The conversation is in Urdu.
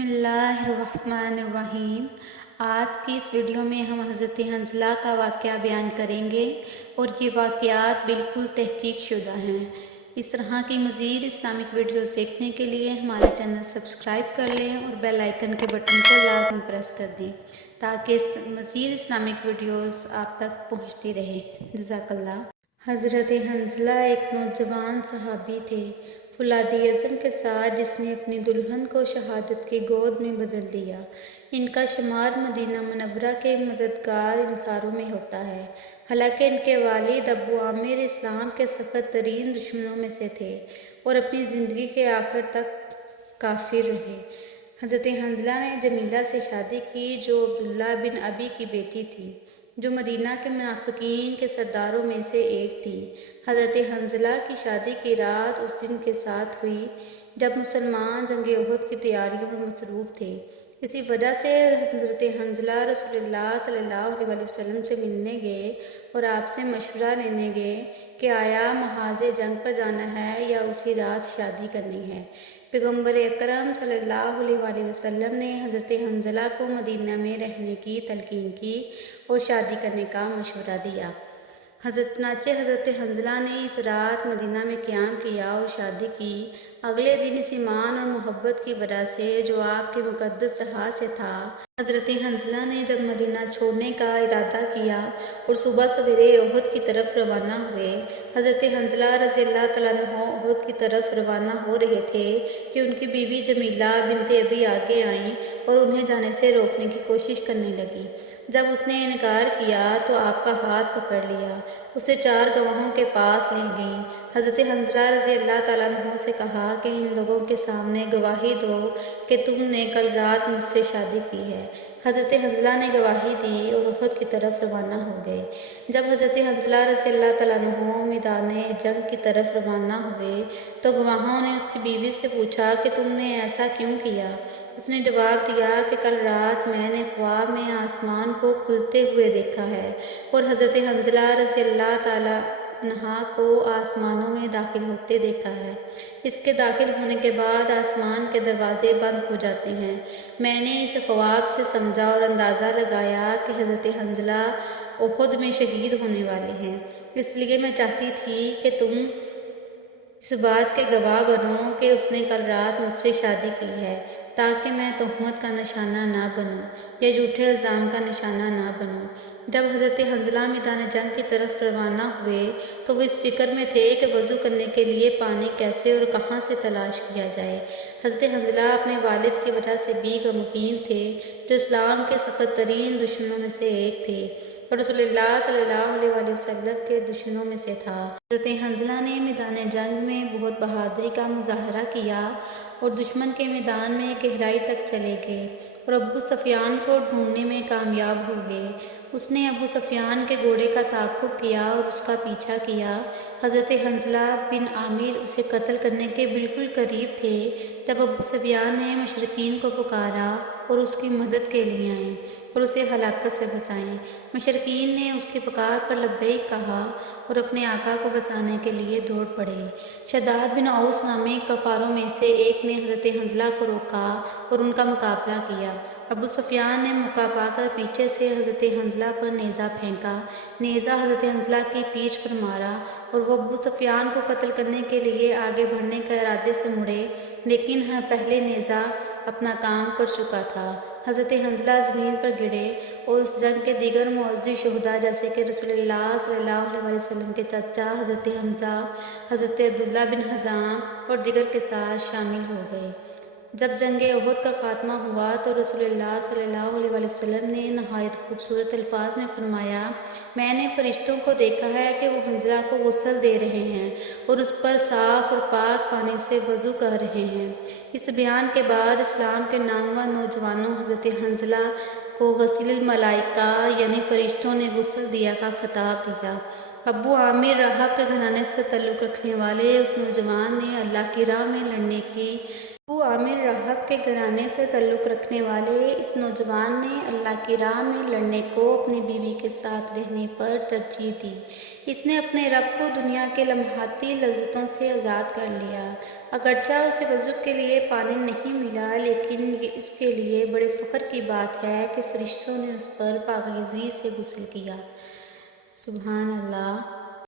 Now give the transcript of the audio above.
بسم اللہ الرحمن الرحیم۔ آج کی اس ویڈیو میں ہم حضرت حنظلہ کا واقعہ بیان کریں گے اور یہ واقعات بالکل تحقیق شدہ ہیں۔ اس طرح کی مزید اسلامک ویڈیوز دیکھنے کے لیے ہمارا چینل سبسکرائب کر لیں اور بیل آئیکن کے بٹن کو لازم پریس کر دیں تاکہ مزید اسلامک ویڈیوز آپ تک پہنچتی رہے۔ جزاک اللہ۔ حضرت حنظلہ ایک نوجوان صحابی تھے، فولادی عزم کے ساتھ، جس نے اپنی دلہن کو شہادت کی گود میں بدل دیا۔ ان کا شمار مدینہ منورہ کے مددگار انصاروں میں ہوتا ہے، حالانکہ ان کے والد ابو عامر اسلام کے سخت ترین دشمنوں میں سے تھے اور اپنی زندگی کے آخر تک کافر رہے۔ حضرت حنظلہ نے جمیلہ سے شادی کی، جو عبداللہ بن ابی کی بیٹی تھی، جو مدینہ کے منافقین کے سرداروں میں سے ایک تھی۔ حضرت حنظلہ کی شادی کی رات اس دن کے ساتھ ہوئی جب مسلمان جنگ احد کی تیاریوں میں مصروف تھے۔ اسی وجہ سے حضرت حنظلہ رسول اللہ صلی اللہ علیہ وسلم سے ملنے گئے اور آپ سے مشورہ لینے گئے کہ آیا محاذ جنگ پر جانا ہے یا اسی رات شادی کرنی ہے۔ پیغمبر اکرم صلی اللہ علیہ وسلم نے حضرت حنظلہ کو مدینہ میں رہنے کی تلقین کی اور شادی کرنے کا مشورہ دیا۔ چنانچہ حضرت حنظلہ نے اس رات مدینہ میں قیام کیا اور شادی کی۔ اگلے دن اس ایمان اور محبت کی وجہ سے جو آپ کے مقدس جہاز سے تھا، حضرت حنظلہ نے جب مدینہ چھوڑنے کا ارادہ کیا اور صبح سویرے احد کی طرف روانہ ہوئے۔ حضرت حنظلہ رضی اللہ تعالیٰ عنہ احد کی طرف روانہ ہو رہے تھے کہ ان کی بیوی جمیلہ بنت ابی آگے آئیں اور انہیں جانے سے روکنے کی کوشش کرنے لگی۔ جب اس نے انکار کیا تو آپ کا ہاتھ پکڑ لیا، اسے 4 گواہوں کے پاس لے گئیں۔ حضرت حنظلہ رضی اللہ تعالیٰ عنہ سے کہا کہ ان لوگوں کے سامنے گواہی دو کہ تم نے کل رات مجھ سے شادی کی ہے۔ حضرت حنظلہ نے گواہی دی اور احد کی طرف روانہ ہو گئے۔ جب حضرت حنظلہ رضی اللہ تعالیٰ عنہ میدان جنگ کی طرف روانہ ہوئے تو گواہوں نے اس کی بیوی سے پوچھا کہ تم نے ایسا کیوں کیا؟ اس نے جواب دیا کہ کل رات میں نے خواب میں آسمان کو کھلتے ہوئے دیکھا ہے اور حضرت حنظلہ رضی اللہ تعالیٰ عنہ کو آسمانوں میں داخل ہوتے دیکھا ہے۔ اس کے داخل ہونے کے بعد آسمان کے دروازے بند ہو جاتے ہیں۔ میں نے اس خواب سے سمجھا اور اندازہ لگایا کہ حضرت حنظلہ احد میں شہید ہونے والے ہیں، اس لیے میں چاہتی تھی کہ تم اس بات کے گواہ بنو کہ اس نے کل رات مجھ سے شادی کی ہے، تاکہ میں تہمت کا نشانہ نہ بنوں یا جھوٹے الزام کا نشانہ نہ بنوں۔ جب حضرت حنظلہ میدان جنگ کی طرف روانہ ہوئے تو وہ اس فکر میں تھے کہ وضو کرنے کے لیے پانی کیسے اور کہاں سے تلاش کیا جائے۔ حضرت حنظلہ اپنے والد کی وجہ سے بھی غمگین تھے، جو اسلام کے سخت ترین دشمنوں میں سے ایک تھے اور رسول اللہ صلی اللہ علیہ وسلم کے دشمنوں میں سے تھا۔ حضرت حنظلہ نے میدان جنگ میں بہت بہادری کا مظاہرہ کیا اور دشمن کے میدان میں گہرائی تک چلے گئے اور ابو سفیان کو ڈھونڈنے میں کامیاب ہو گئے۔ اس نے ابو سفیان کے گھوڑے کا تعاقب کیا اور اس کا پیچھا کیا۔ حضرت حنظلہ بن عامر اسے قتل کرنے کے بالکل قریب تھے جب ابو سفیان نے مشرکین کو پکارا اور اس کی مدد کے لیے آئے اور اسے ہلاکت سے بچائیں۔ مشرکین نے اس کی پکار پر لبیک کہا اور اپنے آقا کو بچانے کے لیے دوڑ پڑے۔ شداد بن اوس نامی کفاروں میں سے ایک نے حضرت حنظلہ کو روکا اور ان کا مقابلہ کیا۔ ابو سفیان نے موقع پا کر پیچھے سے حضرت حنظلہ پر نیزہ پھینکا۔ نیزہ حضرت حنظلہ کی پیٹھ پر مارا اور وہ ابو سفیان کو قتل کرنے کے لیے آگے بڑھنے کے ارادے سے مڑے، لیکن پہلے نیزہ اپنا کام کر چکا تھا۔ حضرت حنظلہ زمین پر گرے اور اس جنگ کے دیگر معزز شہداء جیسے کہ رسول اللہ صلی اللہ علیہ وسلم کے چچا حضرت حمزہ، حضرت عبداللہ بن حزام اور دیگر کے ساتھ شامل ہو گئے۔ جب جنگ احد کا خاتمہ ہوا تو رسول اللہ صلی اللہ علیہ وسلم نے نہایت خوبصورت الفاظ میں فرمایا، میں نے فرشتوں کو دیکھا ہے کہ وہ حنظلہ کو غسل دے رہے ہیں اور اس پر صاف اور پاک پانی سے وضو کر رہے ہیں۔ اس بیان کے بعد اسلام کے نامور نوجوانوں حضرت حنظلہ کو غسیل الملائکہ یعنی فرشتوں نے غسل دیا کا خطاب دیا۔ ابو عامر راہب کے گھرانے سے تعلق رکھنے والے اس نوجوان نے اللہ کی راہ میں لڑنے کی ابو عامر راہب کے گھرانے سے تعلق رکھنے والے اس نوجوان نے اللہ کی راہ میں لڑنے کو اپنی بیوی کے ساتھ رہنے پر ترجیح دی۔ اس نے اپنے رب کو دنیا کے لمحاتی لذتوں سے آزاد کر لیا۔ اگرچہ اسے وضو کے لیے پانی نہیں ملا، لیکن یہ اس کے لیے بڑے فخر کی بات ہے کہ فرشتوں نے اس پر پاکیزگی سے غسل کیا۔ سبحان اللہ۔